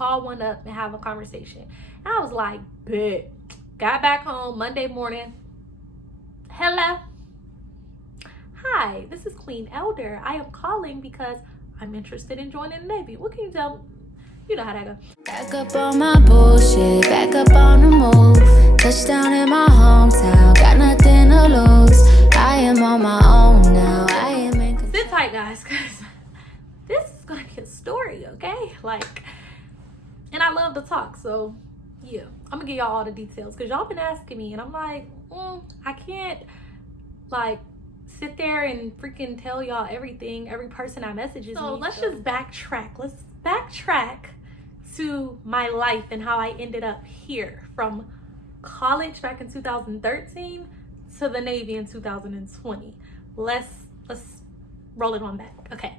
call one up and have a conversation. And I was like, bet. Got back home Monday morning. Hello. Hi, this is Queen Elder. I am calling because I'm interested in joining the Navy. What can you tell me? You know how that go. Back up on my bullshit, back up on the move. Touchdown in my hometown, got nothing to lose. I am on my own now. I am in control. Sit tight, guys, because this is gonna be a story, okay? Like, and I love to talk, so yeah, I'm gonna give y'all all the details because y'all been asking me, and I'm like, I can't like sit there and freaking tell y'all everything, every person I messages. So let's just backtrack. Let's backtrack to my life and how I ended up here from college back in 2013 to the Navy in 2020. Let's roll it on back. Okay.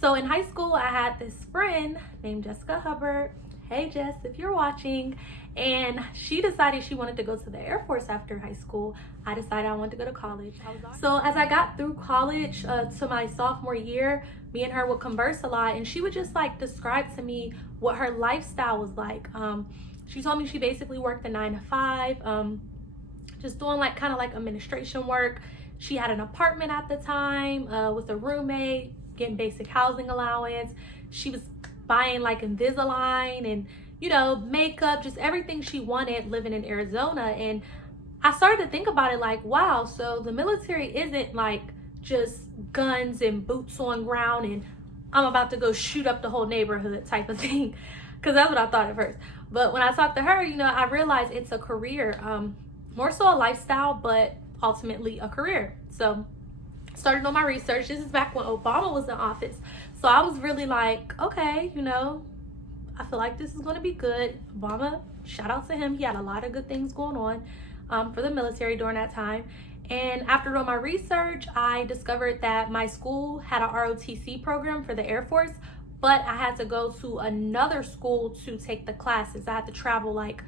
So in high school, I had this friend named Jessica Hubbard. Hey Jess, if you're watching. And she decided she wanted to go to the Air Force after high school. I decided I wanted to go to college. So as I got through college to my sophomore year, me and her would converse a lot, and she would just like describe to me what her lifestyle was like. She told me she basically worked a 9 to 5, just doing like kind of like administration work. She had an apartment at the time with a roommate, getting basic housing allowance. She was buying like Invisalign and, you know, makeup, just everything she wanted living in Arizona. And I started to think about it like, wow, so the military isn't like just guns and boots on ground and I'm about to go shoot up the whole neighborhood type of thing, because that's what I thought at first. But when I talked to her, you know, I realized it's a career, more so a lifestyle, but ultimately a career. So started on my research. This is back when Obama was in office. So I was really like, okay, you know, I feel like this is going to be good. Obama, shout out to him. He had a lot of good things going on for the military during that time. And after doing my research, I discovered that my school had a ROTC program for the Air Force, but I had to go to another school to take the classes. I had to travel like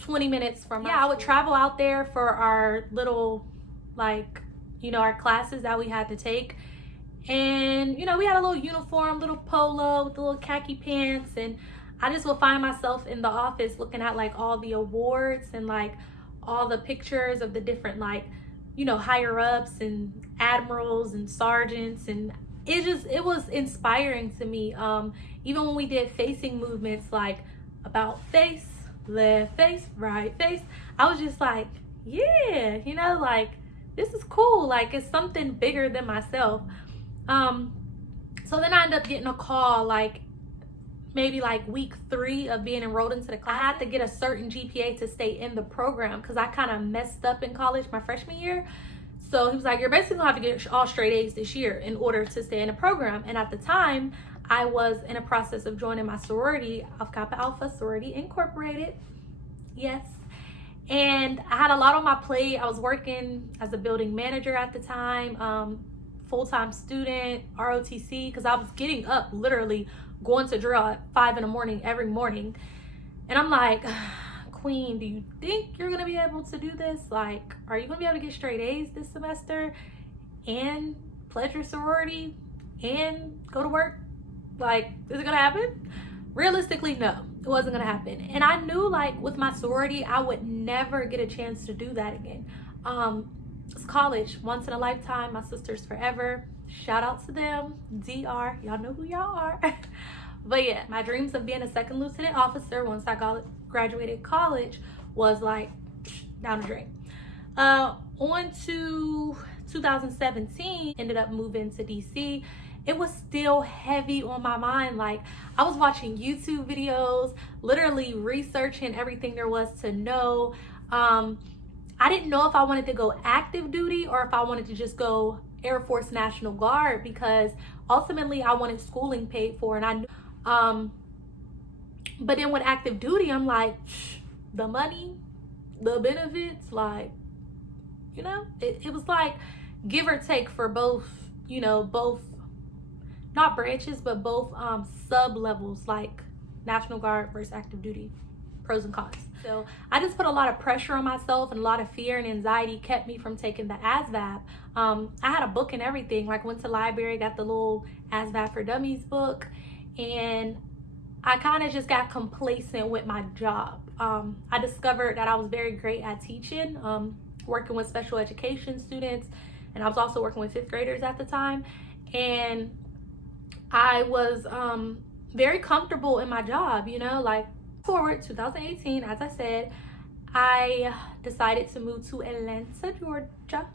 20 minutes from my school. I would travel out there for our little, like, you know, our classes that we had to take. And, you know, we had a little uniform, little polo with the little khaki pants. And I just would find myself in the office looking at like all the awards and like all the pictures of the different, like, you know, higher ups and admirals and sergeants. And it was inspiring to me. Even when we did facing movements, like about face, left face, right face, I was just like, yeah, you know, like, this is cool. Like, it's something bigger than myself. So then I ended up getting a call like maybe like week 3 of being enrolled into the class. I had to get a certain GPA to stay in the program because I kind of messed up in college my freshman year. So he was like, you're basically gonna have to get all straight A's this year in order to stay in the program. And at the time, I was in a process of joining my sorority, Alpha Kappa Alpha Sorority Incorporated. Yes. And I had a lot on my plate. I was working as a building manager at the time, full-time student, ROTC, because I was getting up, literally going to drill at 5 in the morning every morning. And I'm like, Queen, do you think you're gonna be able to do this? Like, are you gonna be able to get straight A's this semester and pledge your sorority and go to work? Like, is it gonna happen? Realistically, no, it wasn't gonna happen. And I knew like with my sorority, I would never get a chance to do that again. It's college, once in a lifetime. My sisters forever. Shout out to them. DR, y'all know who y'all are. But yeah, my dreams of being a second lieutenant officer once I graduated college was like down the drain. On to 2017, ended up moving to DC. It was still heavy on my mind. Like, I was watching YouTube videos, literally researching everything there was to know. I didn't know if I wanted to go active duty or if I wanted to just go Air Force National Guard, because ultimately I wanted schooling paid for, and I knew, but then with active duty, I'm like, the money, the benefits, like, you know, it was like give or take for both, you know, both, not branches, but both sub levels, like National Guard versus active duty, pros and cons. So I just put a lot of pressure on myself, and a lot of fear and anxiety kept me from taking the ASVAB. I had a book and everything, like went to the library, got the little ASVAB for Dummies book, and I kind of just got complacent with my job. I discovered that I was very great at teaching, working with special education students, and I was also working with 5th graders at the time. And I was very comfortable in my job, you know, like forward 2018, as I said, I decided to move to Atlanta, Georgia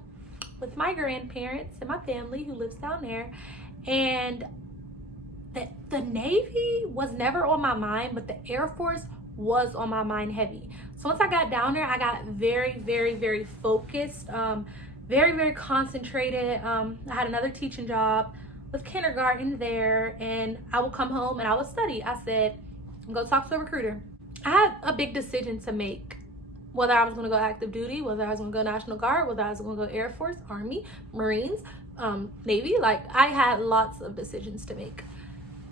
with my grandparents and my family who lives down there. And the Navy was never on my mind, but the Air Force was on my mind heavy. So once I got down there, I got very, very, very focused, very, very concentrated. I had another teaching job with kindergarten there, and I would come home and I would study. I said, I'm gonna talk to a recruiter. I had a big decision to make, whether I was gonna go active duty, whether I was gonna go National Guard, whether I was gonna go Air Force, Army, Marines, Navy. Like, I had lots of decisions to make.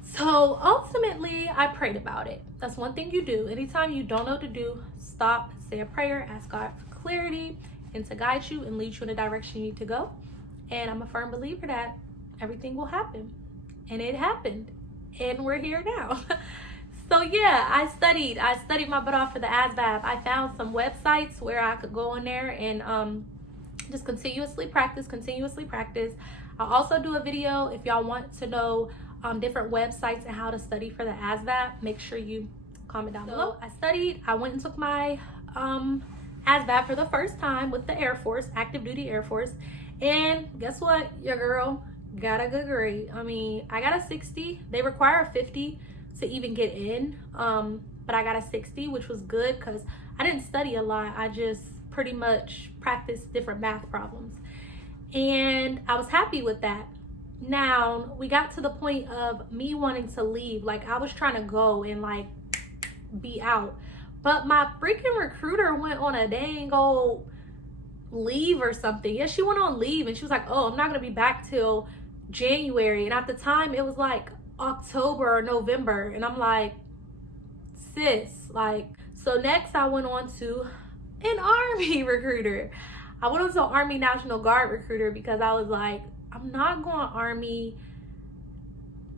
So ultimately, I prayed about it. That's one thing you do. Anytime you don't know what to do, stop, say a prayer, ask God for clarity and to guide you and lead you in the direction you need to go. And I'm a firm believer that everything will happen. And it happened. And we're here now. So yeah, I studied my butt off for the ASVAB. I found some websites where I could go in there and just continuously practice. I'll also do a video if y'all want to know different websites and how to study for the ASVAB. Make sure you comment down below. I studied. I went and took my ASVAB for the first time with the Air Force, active duty Air Force. And guess what? Your girl got a good grade. I mean, I got a 60. They require a 50 to even get in. But I got a 60, which was good because I didn't study a lot. I just pretty much practiced different math problems. And I was happy with that. Now, we got to the point of me wanting to leave. Like, I was trying to go and like be out. But my freaking recruiter went on a dang old leave or something. Yeah, she went on leave and she was like, oh, I'm not going to be back till January. And at the time, it was like October or November. And I'm like, sis, like, so next I went on to an Army recruiter. I went on to an Army National Guard recruiter because I was like, I'm not going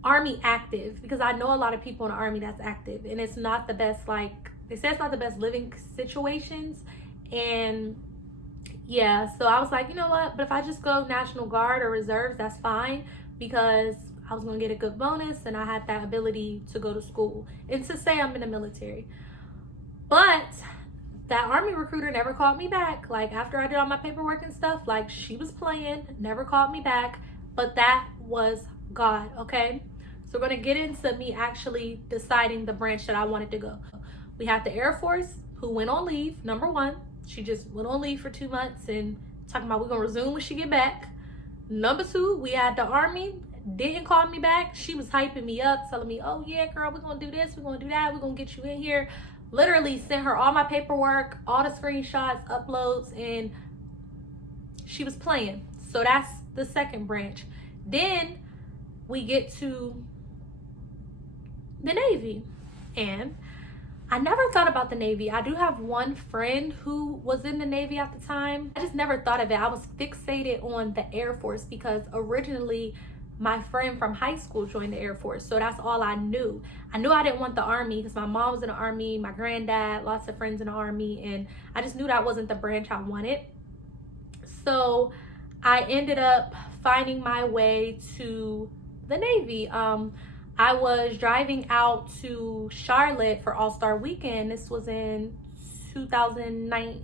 Army active, because I know a lot of people in the Army that's active and it's not the best, like, they say it's not the best living situations. And yeah, so I was like, you know what, but if I just go National Guard or reserves, that's fine, because I was gonna get a good bonus and I had that ability to go to school and to say I'm in the military. But that Army recruiter never called me back. Like, after I did all my paperwork and stuff, like, she was playing, never called me back. But that was God, okay? So we're gonna get into me actually deciding the branch that I wanted to go. We had the Air Force, who went on leave, number one. She just went on leave for 2 months and talking about we're gonna resume when she get back. Number two, we had the Army, didn't call me back. She was hyping me up, telling me, oh yeah, girl, we're gonna do this, we're gonna do that, we're gonna get you in here. Literally sent her all my paperwork, all the screenshots, uploads, and she was playing. So that's the second branch. Then we get to the Navy. And I never thought about the Navy. I do have one friend who was in the Navy at the time. I just never thought of it. I was fixated on the Air Force because originally my friend from high school joined the Air Force, so that's all I knew. I knew I didn't want the Army because my mom was in the Army, my granddad, lots of friends in the Army, and I just knew that wasn't the branch I wanted. So I ended up finding my way to the Navy. I was driving out to Charlotte for All-Star Weekend. This was in 2019.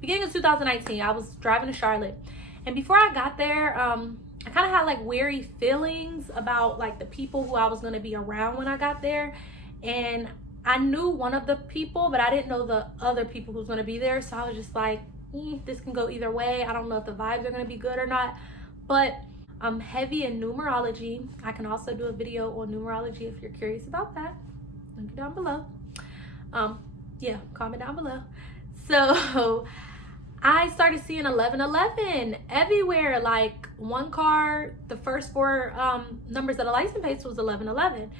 Beginning of 2019, I was driving to Charlotte. And before I got there, I kind of had like weary feelings about like the people who I was going to be around when I got there. And I knew one of the people, but I didn't know the other people who was going to be there. So I was just like, this can go either way. I don't know if the vibes are going to be good or not. But I'm heavy in numerology. I can also do a video on numerology if you're curious about that. Link it down below. Yeah, comment down below. So I started seeing 1111 everywhere. Like, one car, the first four numbers of the license plate was 1111.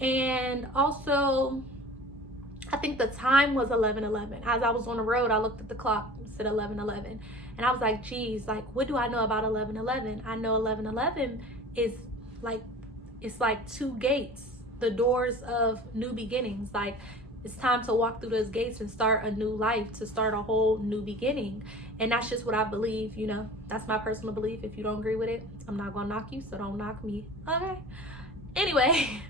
And also, I think the time was 1111. As I was on the road, I looked at the clock, it said 1111. And I was like, geez, like, what do I know about 1111? I know 1111 is like it's like two gates, the doors of new beginnings. Like, it's time to walk through those gates and start a new life, to start a whole new beginning. And that's just what I believe, you know. That's my personal belief. If you don't agree with it, I'm not gonna knock you, so don't knock me, okay? Anyway,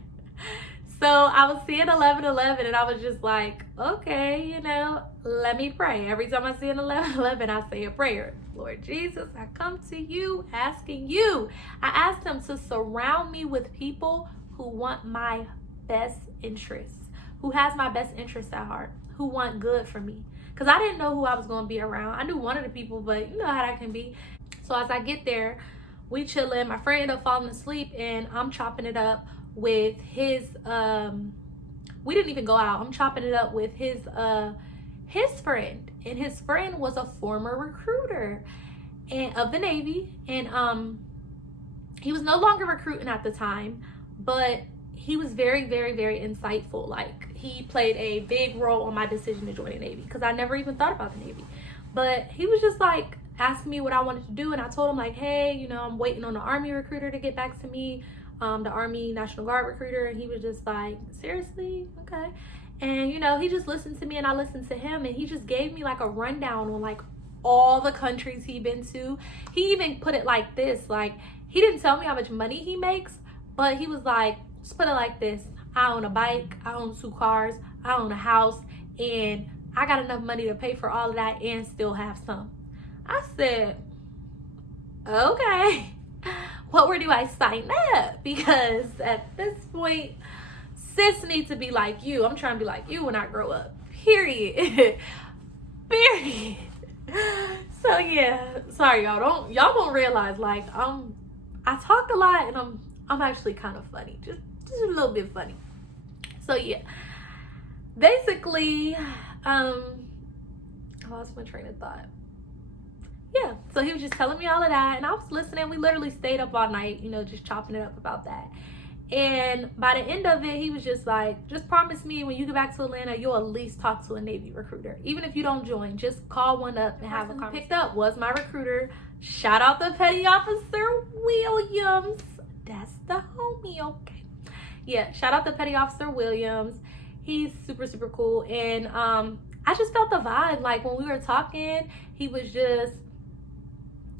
so I was seeing 11:11 and I was just like, okay, you know, let me pray. Every time I see an 11:11, I say a prayer. Lord Jesus, I come to you asking you. I asked him to surround me with people who want my best interests, who has my best interests at heart, who want good for me. Because I didn't know who I was going to be around. I knew one of the people, but you know how that can be. So as I get there, we chilling. My friend ended up falling asleep, and I'm chopping it up with his, we didn't even go out. I'm chopping it up with his friend. And his friend was a former recruiter of the Navy. And he was no longer recruiting at the time, but he was very, very, very insightful. Like, he played a big role on my decision to join the Navy, because I never even thought about the Navy. But he was just like asking me what I wanted to do, and I told him like, hey, you know, I'm waiting on the Army recruiter to get back to me, the Army National Guard recruiter. And he was just like, seriously? Okay. And you know, he just listened to me and I listened to him, and he just gave me like a rundown on like all the countries he'd been to. He even put it like this, like, he didn't tell me how much money he makes, but he was like, just put it like this: I own a bike, I own 2 cars, I own a house, and I got enough money to pay for all of that and still have some. I said, okay, well, where do I sign up? Because at this point, sis needs to be like you. I'm trying to be like you when I grow up, period. Period. So yeah, sorry y'all don't realize, like, I talk a lot, and I'm actually kind of funny, just a little bit funny. So yeah, basically, I lost my train of thought. Yeah, so he was just telling me all of that, and I was listening. We literally stayed up all night, you know, just chopping it up about that. And by the end of it, he was just like, just promise me when you get back to Atlanta, you'll at least talk to a Navy recruiter. Even if you don't join, just call one up and have a conversation. Picked up was my recruiter. Shout out to Petty Officer Williams. That's the homie, okay? Yeah, shout out to Petty Officer Williams. He's super, super cool. And I just felt the vibe. Like, when we were talking, he was just,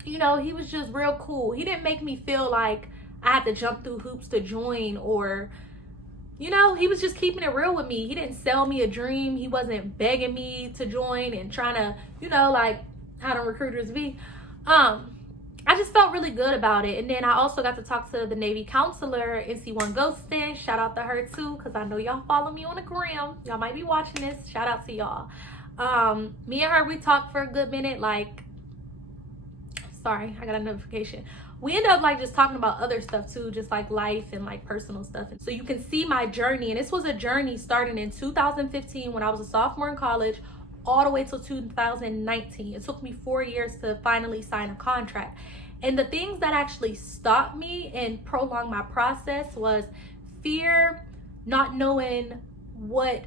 you know, he was just real cool. He didn't make me feel like I had to jump through hoops to join, or, you know, he was just keeping it real with me. He didn't sell me a dream. He wasn't begging me to join and trying to, you know, like how the recruiters be. I just felt really good about it. And then I also got to talk to the Navy counselor, NC1 Ghostin. Shout out to her too, because I know y'all follow me on the gram. Y'all might be watching this. Shout out to y'all. Me and her, we talked for a good minute. Like, sorry, I got a notification. We ended up like just talking about other stuff too, just like life and like personal stuff. And so you can see my journey. And this was a journey starting in 2015 when I was a sophomore in college, all the way till 2019. It took me 4 years to finally sign a contract. And the things that actually stopped me and prolonged my process was fear, not knowing what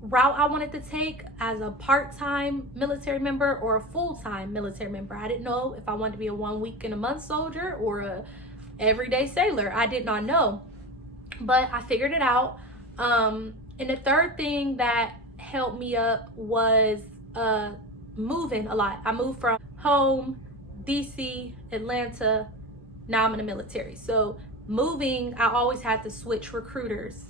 route I wanted to take as a part-time military member or a full-time military member. I didn't know if I wanted to be a 1 week in a month soldier or a everyday sailor. I did not know, but I figured it out. And the third thing that helped me up was moving a lot. I moved from home, DC, Atlanta. Now I'm in the military. So moving, I always had to switch recruiters.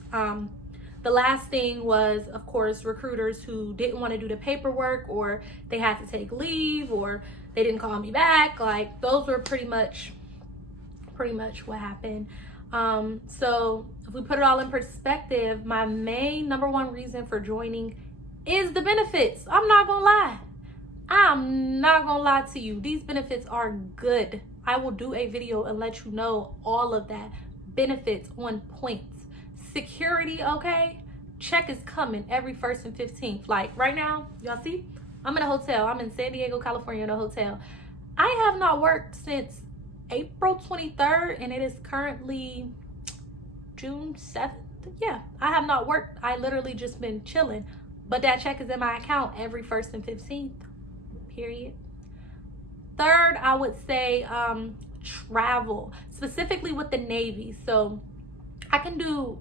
The last thing was, of course, recruiters who didn't want to do the paperwork, or they had to take leave, or they didn't call me back. Like, those were pretty much what happened. So if we put it all in perspective, my main number one reason for joining is the benefits. I'm not gonna lie. I'm not gonna lie to you. These benefits are good. I will do a video and let you know all of that. Benefits on points. Security, okay? Check is coming every 1st and 15th. Like right now, y'all see? I'm in a hotel. I'm in San Diego, California in a hotel. I have not worked since April 23rd, and it is currently June 7th. Yeah, I have not worked. I literally just been chilling. But that check is in my account every 1st and 15th, period. Third, I would say travel, specifically with the Navy. So I can do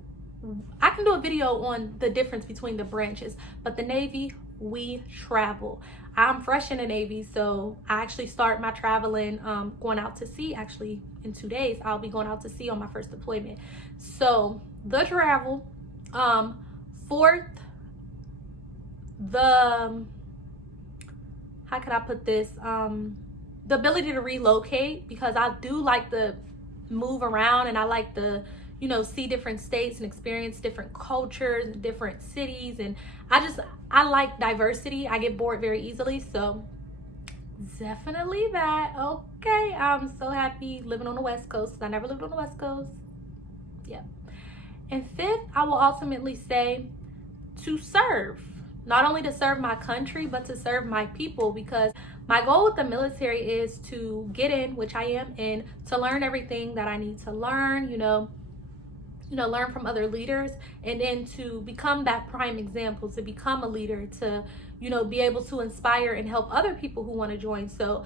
a video on the difference between the branches, but the Navy, we travel. I'm fresh in the Navy, so I actually start my traveling going out to sea. Actually, in 2 days I'll be going out to sea on my first deployment. So the travel, fourth, the how can I put this, the ability to relocate, because I do like to move around and I like to, you know, see different states and experience different cultures and different cities, and I like diversity. I get bored very easily, so definitely that. Okay, I'm so happy living on the West Coast, because I never lived on the West Coast. Yep. And fifth, I will ultimately say to serve. Not only to serve my country, but to serve my people, because my goal with the military is to get in, which I am in, to learn everything that I need to learn, you know, learn from other leaders, and then to become that prime example, to become a leader, to, you know, be able to inspire and help other people who want to join. So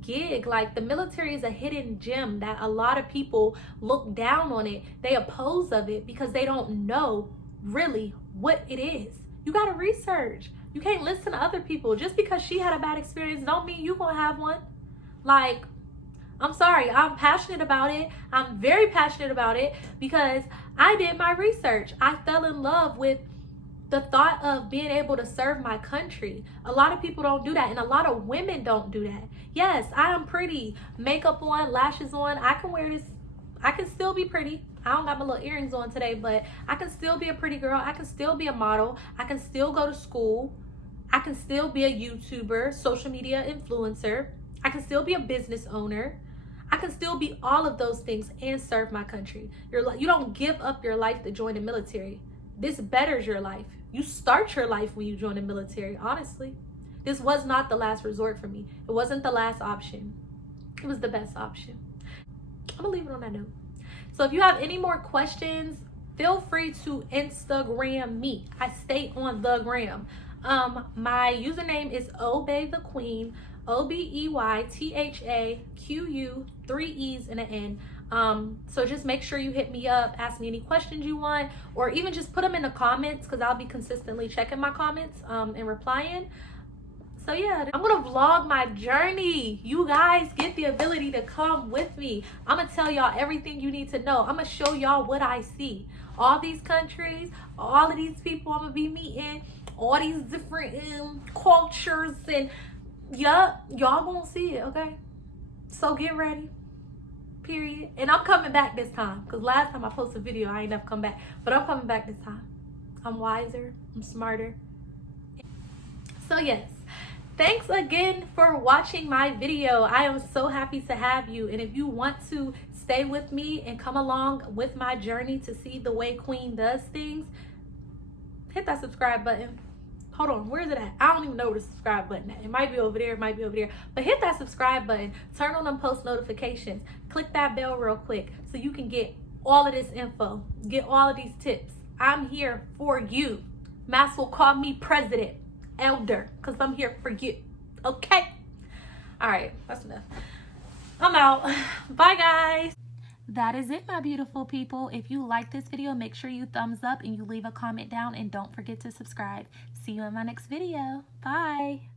gig, like, the military is a hidden gem that a lot of people look down on it. They oppose of it because they don't know really what it is. You gotta research. You can't listen to other people. Just because she had a bad experience don't mean you gonna have one. Like, I'm sorry, I'm passionate about it. I'm very passionate about it because I did my research. I fell in love with the thought of being able to serve my country. A lot of people don't do that, and a lot of women don't do that. Yes, I am pretty. Makeup on, lashes on. I can wear this. I can still be pretty. I don't got my little earrings on today, but I can still be a pretty girl. I can still be a model. I can still go to school. I can still be a YouTuber, social media influencer. I can still be a business owner. I can still be all of those things and serve my country. You don't give up your life to join the military. This betters your life. You start your life when you join the military, honestly. This was not the last resort for me. It wasn't the last option. It was the best option. I'm gonna leave it on that note. So if you have any more questions, feel free to Instagram me. I stay on the gram. My username is Obey the Queen, OBEYTHAQU, 3 E's and an N. So just make sure you hit me up, ask me any questions you want, or even just put them in the comments, because I'll be consistently checking my comments and replying. So yeah, I'm gonna vlog my journey. You guys get the ability to come with me. I'm gonna tell y'all everything you need to know. I'm gonna show y'all what I see. All these countries, all of these people I'm gonna be meeting, all these different cultures, and y'all gonna see it, okay? So get ready, period. And I'm coming back this time, because last time I posted a video, I ain't never come back. But I'm coming back this time. I'm wiser, I'm smarter. So yes. Thanks again for watching my video. I am so happy to have you. And if you want to stay with me and come along with my journey to see the way Queen does things, hit that subscribe button. Hold on, where is it at? I don't even know where the subscribe button is. It might be over there, it might be over there. But hit that subscribe button. Turn on them post notifications. Click that bell real quick so you can get all of this info. Get all of these tips. I'm here for you. Mass will call me president. Elder, because I'm here for you. Okay? All right, that's enough. I'm out. Bye, guys. That is it, my beautiful people. If you like this video, make sure you thumbs up and you leave a comment down, and don't forget to subscribe. See you in my next video. Bye.